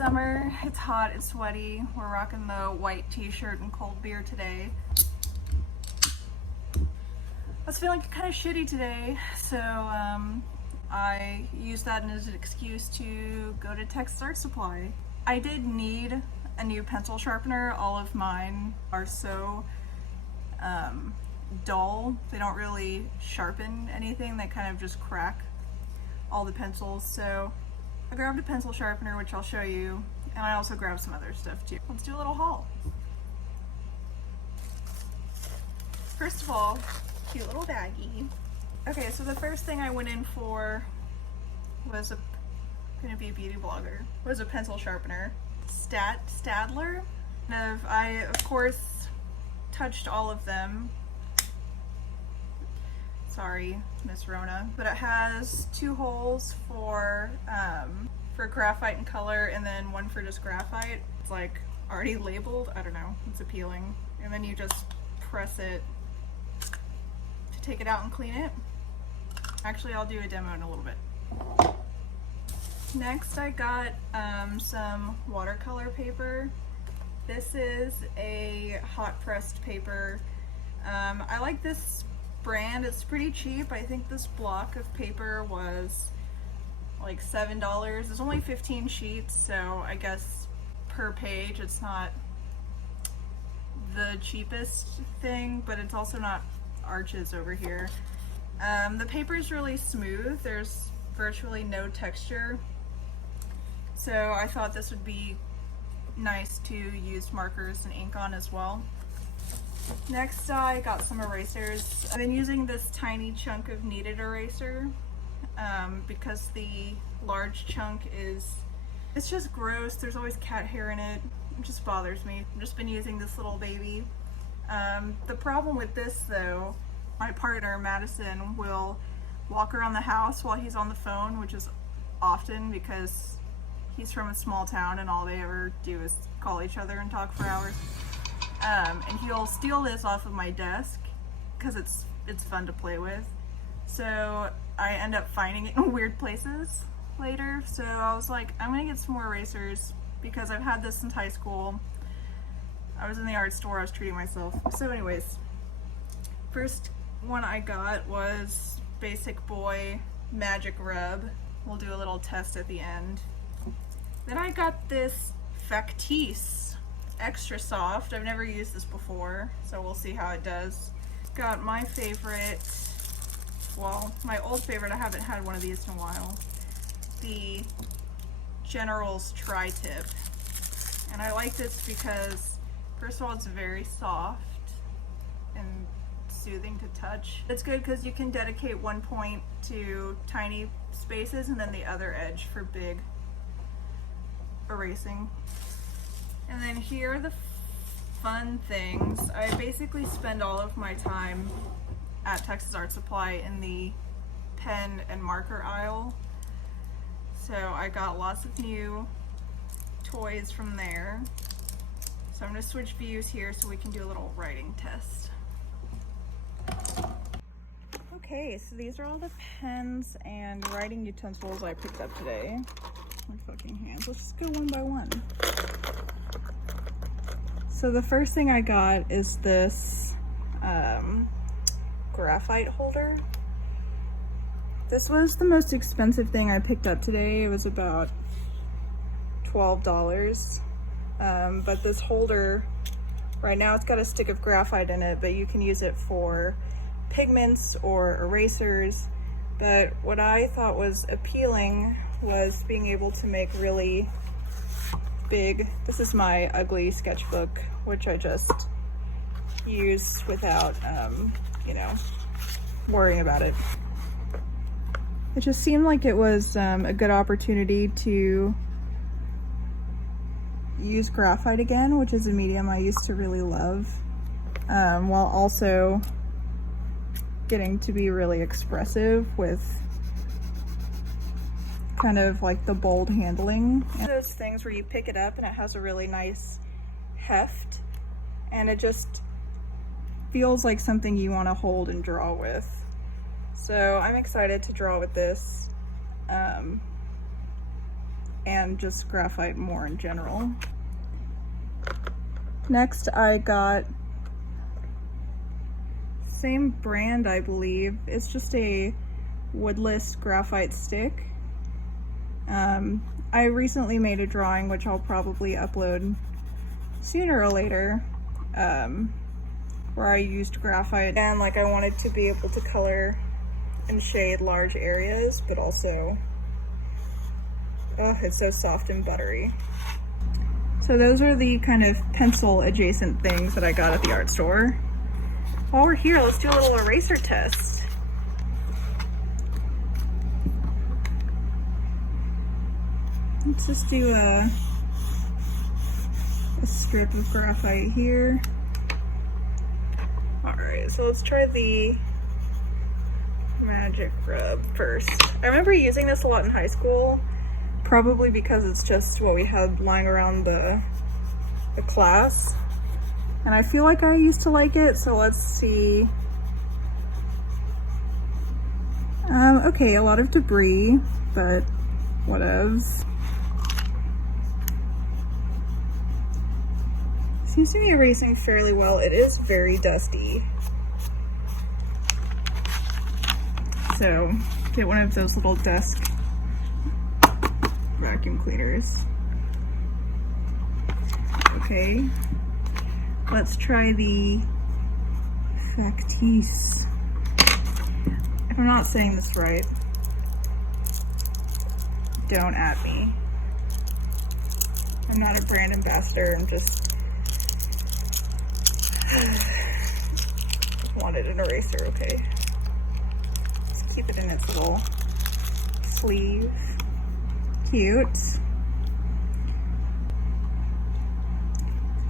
summer, it's hot, it's sweaty. We're rocking the white t-shirt and cold beer today. I was feeling kind of shitty today, so I used that as an excuse to go to Texas Art Supply. I did need a new pencil sharpener. All of mine are so dull. They don't really sharpen anything. They kind of just crack all the pencils. So I grabbed a pencil sharpener, which I'll show you, and I also grabbed some other stuff too. Let's do a little haul. First of all, cute little baggie. Okay, so the first thing I went in for was gonna be a beauty blogger, was a pencil sharpener. Staedtler. I, of course, touched all of them. Sorry, Miss Rona. But it has 2 holes for graphite and color, and then one for just graphite. It's like already labeled. I don't know. It's appealing. And then you just press it to take it out and clean it. Actually, I'll do a demo in a little bit. Next, I got some watercolor paper. This is a hot pressed paper. I like this brand. It's pretty cheap. I think this block of paper was like $7. There's only 15 sheets, so I guess per page it's not the cheapest thing, but it's also not arches over here. The paper is really smooth. There's virtually no texture, so I thought this would be nice to use markers and ink on as well. Next, I got some erasers. I've been using this tiny chunk of kneaded eraser because the large chunk it's just gross. There's always cat hair in it. It just bothers me. I've just been using this little baby. The problem with this though, my partner Madison will walk around the house while he's on the phone, which is often because he's from a small town and all they ever do is call each other and talk for hours. And he'll steal this off of my desk because it's fun to play with. So I end up finding it in weird places later. So I was like, I'm gonna get some more erasers because I've had this since high school. I was in the art store, I was treating myself. So anyways, first one I got was Basic Boy Magic Rub. We'll do a little test at the end. Then I got this Factice Extra Soft. I've never used this before, so we'll see how it does. Got my favorite, well, my old favorite, I haven't had one of these in a while, the General's Tri-Tip. And I like this because, first of all, it's very soft and soothing to touch. It's good because you can dedicate one point to tiny spaces and then the other edge for big erasing. And then here are the fun things. I basically spend all of my time at Texas Art Supply in the pen and marker aisle. So I got lots of new toys from there. So I'm gonna switch views here so we can do a little writing test. Okay, so these are all the pens and writing utensils I picked up today. My fucking hands. Let's just go one by one. So the first thing I got is this graphite holder. This was the most expensive thing I picked up today. It was about $12. But this holder, right now it's got a stick of graphite in it, but you can use it for pigments or erasers. But what I thought was appealing was being able to make really big, this is my ugly sketchbook, which I just use without, you know, worrying about it. It just seemed like it was a good opportunity to use graphite again, which is a medium I used to really love, while also getting to be really expressive with kind of like the bold handling. And those things where you pick it up and it has a really nice heft and it just feels like something you want to hold and draw with. So I'm excited to draw with this. and just graphite more in general. Next I got, same brand I believe, it's just a woodless graphite stick. I recently made a drawing which I'll probably upload sooner or later, where I used graphite and like I wanted to be able to color and shade large areas, but also, oh, it's so soft and buttery. So those are the kind of pencil adjacent things that I got at the art store. While we're here, let's do a little eraser test. Let's just do a strip of graphite here. Alright, so let's try the Magic Rub first. I remember using this a lot in high school, probably because it's just what we had lying around the class. And I feel like I used to like it, so let's see. Okay, a lot of debris, but whatevs. Seems to be erasing fairly well. It is very dusty. So, get one of those little desk vacuum cleaners. Okay, let's try the Factice. If I'm not saying this right, don't at me. I'm not a brand ambassador, I'm just wanted an eraser, okay. Let's keep it in its little sleeve. Cute.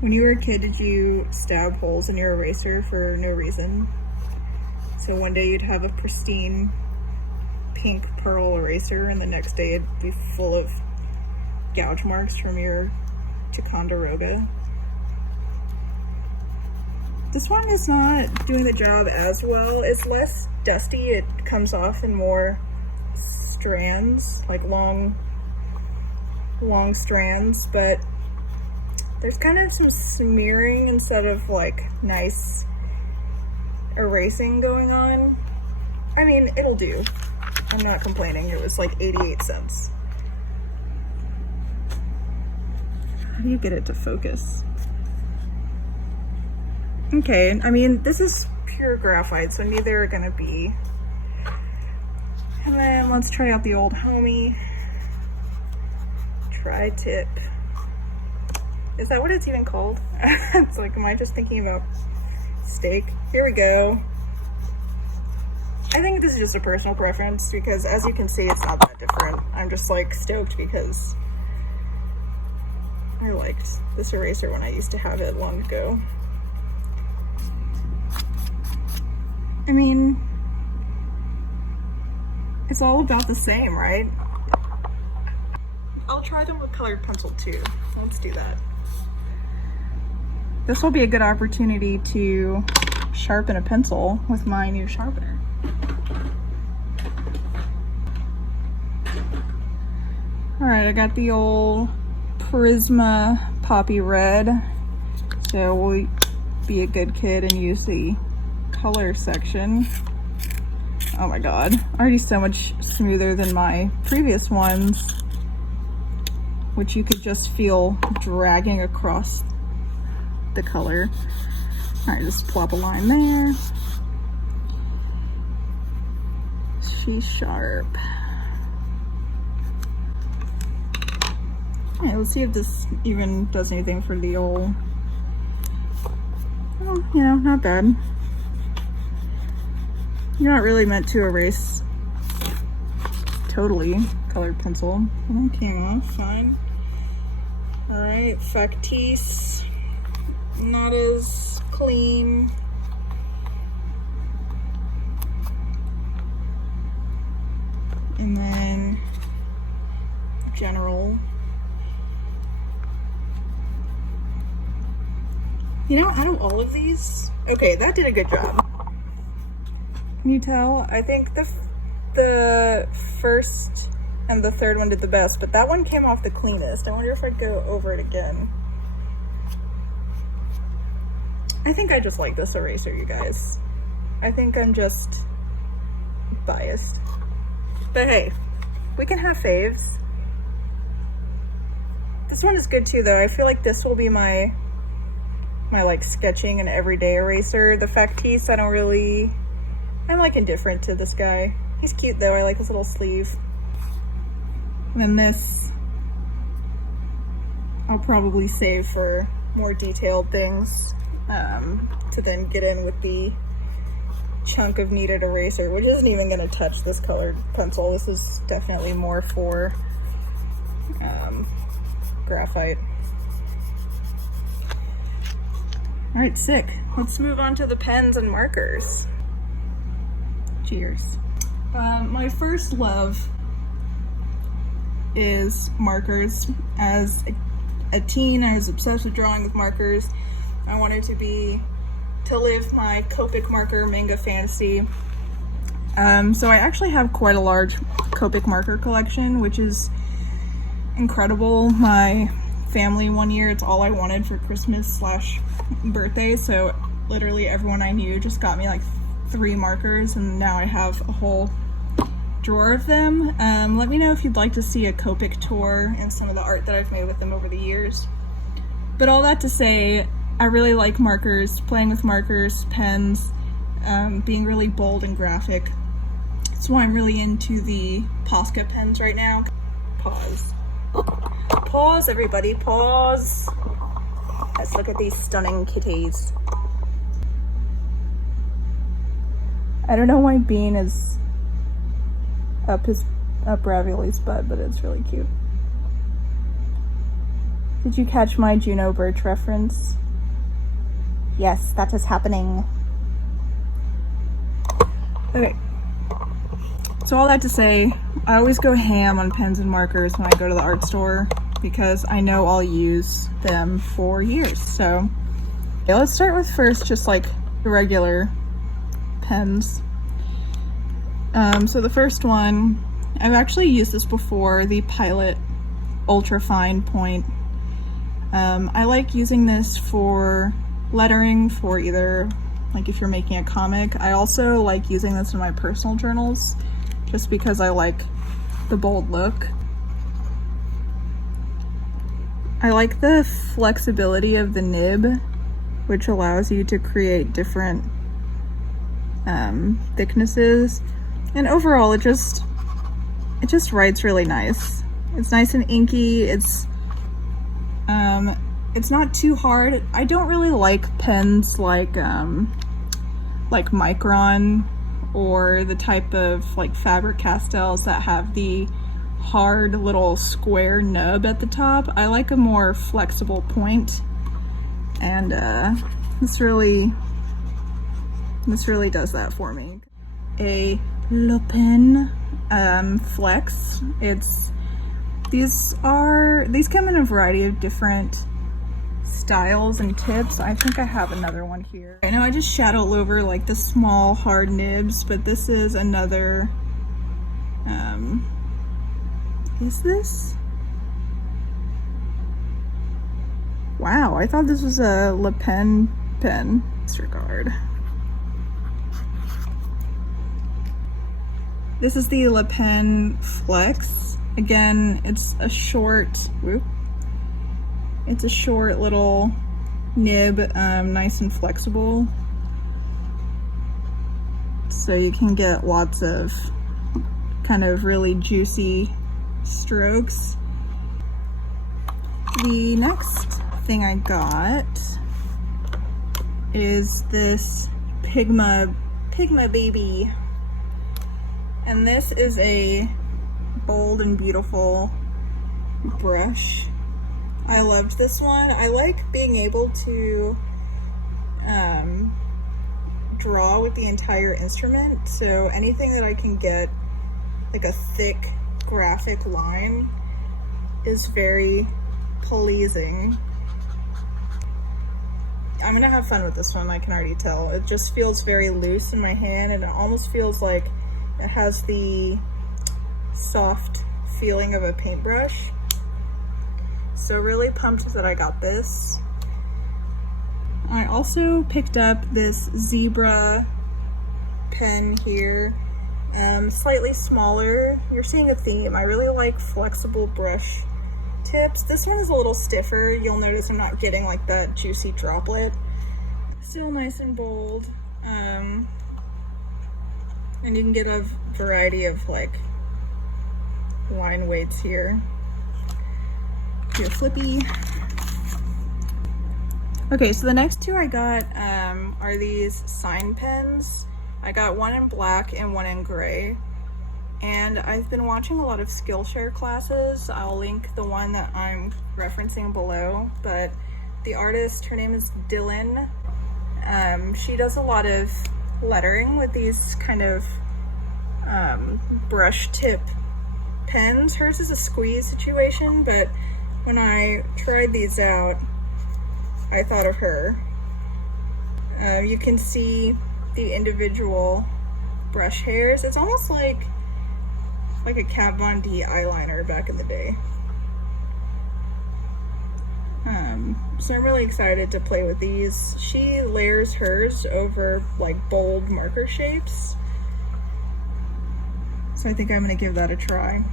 When you were a kid, did you stab holes in your eraser for no reason? So one day you'd have a pristine pink pearl eraser and the next day it'd be full of gouge marks from your Ticonderoga. This one is not doing the job as well. It's less dusty. It comes off in more strands, like long strands, but there's kind of some smearing instead of like nice erasing going on. I mean, it'll do. I'm not complaining. It was like 88 cents. How do you get it to focus? Okay, I mean, this is pure graphite, so neither are gonna be. And then let's try out the Old Homie Tri-Tip. Is that what it's even called? It's like, am I just thinking about steak? Here we go. I think this is just a personal preference because as you can see, it's not that different. I'm just like stoked because I liked this eraser when I used to have it long ago. I mean, it's all about the same, right? I'll try them with colored pencil too. Let's do that. This will be a good opportunity to sharpen a pencil with my new sharpener. All right, I got the old Prisma Poppy Red. So we'll be a good kid and use the color section. Oh my god, already so much smoother than my previous ones, which you could just feel dragging across the color. All right, just plop a line there. She's sharp. All right, let's see if this even does anything for the old, oh, you know, not bad. You're not really meant to erase totally colored pencil. Well, that came off fine. All right, Factice, not as clean. And then General. You know, out of all of these, okay, that did a good job. Can you tell? I think the first and the third one did the best, but that one came off the cleanest. I wonder if I'd go over it again. I think I just like this eraser, you guys. I think I'm just biased. But hey, we can have faves. This one is good too though. I feel like this will be my like sketching and everyday eraser. The Factice, I'm like indifferent to this guy. He's cute though, I like his little sleeve. And then this, I'll probably save for more detailed things to then get in with the chunk of kneaded eraser, which isn't even gonna touch this colored pencil. This is definitely more for graphite. All right, sick. Let's move on to the pens and markers. Cheers. My first love is markers. As a teen, I was obsessed with drawing with markers. I wanted to live my Copic marker manga fantasy. So I actually have quite a large Copic marker collection, which is incredible. My family one year, it's all I wanted for Christmas / birthday, so literally everyone I knew just got me like 3 markers, and now I have a whole drawer of them. Let me know if you'd like to see a Copic tour and some of the art that I've made with them over the years. But all that to say, I really like markers, playing with markers, pens, being really bold and graphic. That's why I'm really into the Posca pens right now. Pause. Pause, everybody, pause. Let's look at these stunning kitties. I don't know why Bean is up Raviole's butt, but it's really cute. Did you catch my Juno Birch reference? Yes, that is happening. Okay. So all that to say, I always go ham on pens and markers when I go to the art store because I know I'll use them for years. So yeah, let's start with first just like the regular pens. So the first one, I've actually used this before, the Pilot Ultra Fine Point. I like using this for lettering, for either like if you're making a comic. I also like using this in my personal journals just because I like the bold look. I like the flexibility of the nib, which allows you to create different thicknesses, and overall it just writes really nice. It's nice and inky. It's not too hard. I don't really like pens like Micron or the type of like Faber-Castells that have the hard little square nub at the top. I like a more flexible point, and this really does that for me. A Le Pen Flex. These come in a variety of different styles and tips. I think I have another one here. I know I just shadow over like the small hard nibs, but this is another, is this? Wow, I thought this was a Le Pen pen. Disregard. This is the Le Pen Flex. Again, it's a short, it's a short little nib, nice and flexible. So you can get lots of kind of really juicy strokes. The next thing I got is this Pigma Baby. And this is a bold and beautiful brush. I loved this one. I like being able to draw with the entire instrument, so anything that I can get like a thick graphic line is very pleasing. I'm gonna have fun with this one, I can already tell. It just feels very loose in my hand, and it almost feels like it has the soft feeling of a paintbrush. So really pumped that I got this. I also picked up this Zebra pen here, slightly smaller. You're seeing a theme. I really like flexible brush tips. This one is a little stiffer. You'll notice I'm not getting like that juicy droplet. Still nice and bold. And you can get a variety of like line weights here. Your flippy. Okay, so the next two I got are these sign pens. I got one in black and one in gray. And I've been watching a lot of Skillshare classes. I'll link the one that I'm referencing below, but the artist, her name is Dylan. She does a lot of lettering with these kind of brush tip pens. Hers is a squeeze situation, but when I tried these out, I thought of her. You can see the individual brush hairs. It's almost like a Kat Von D eyeliner back in the day. So I'm really excited to play with these. She layers hers over like bold marker shapes. So I think I'm gonna give that a try.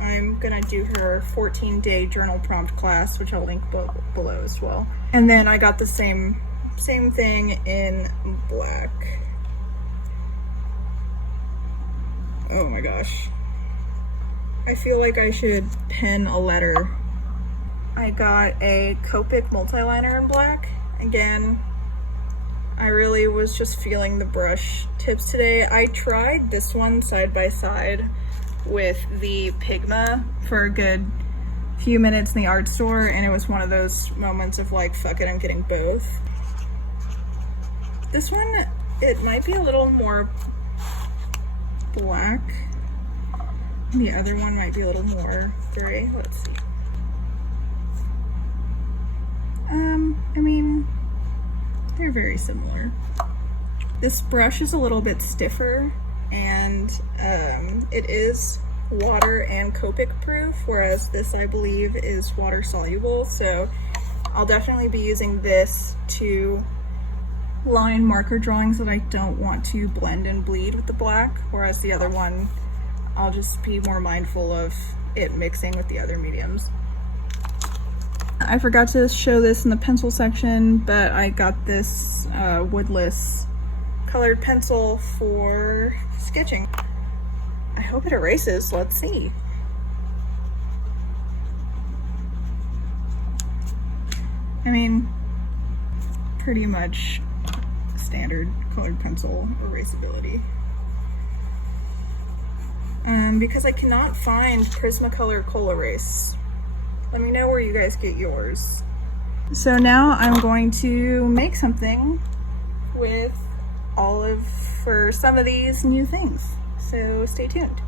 I'm gonna do her 14-day journal prompt class, which I'll link below as well. And then I got the same thing in black. Oh my gosh. I feel like I should pen a letter. I got a Copic multi-liner in black. Again, I really was just feeling the brush tips today. I tried this one side by side with the Pigma for a good few minutes in the art store, and it was one of those moments of like, fuck it, I'm getting both. This one, it might be a little more black. The other one might be a little more gray. Let's see. I mean, they're very similar. This brush is a little bit stiffer, and it is water and Copic proof, whereas this I believe is water soluble. So I'll definitely be using this to line marker drawings that I don't want to blend and bleed with the black, whereas the other one I'll just be more mindful of it mixing with the other mediums. I forgot to show this in the pencil section, but I got this woodless colored pencil for sketching. I hope it erases. Let's see. I mean, pretty much standard colored pencil erasability. Because I cannot find Prismacolor Kohl Erase. Let me know where you guys get yours. So now I'm going to make something with for some of these new things. So stay tuned.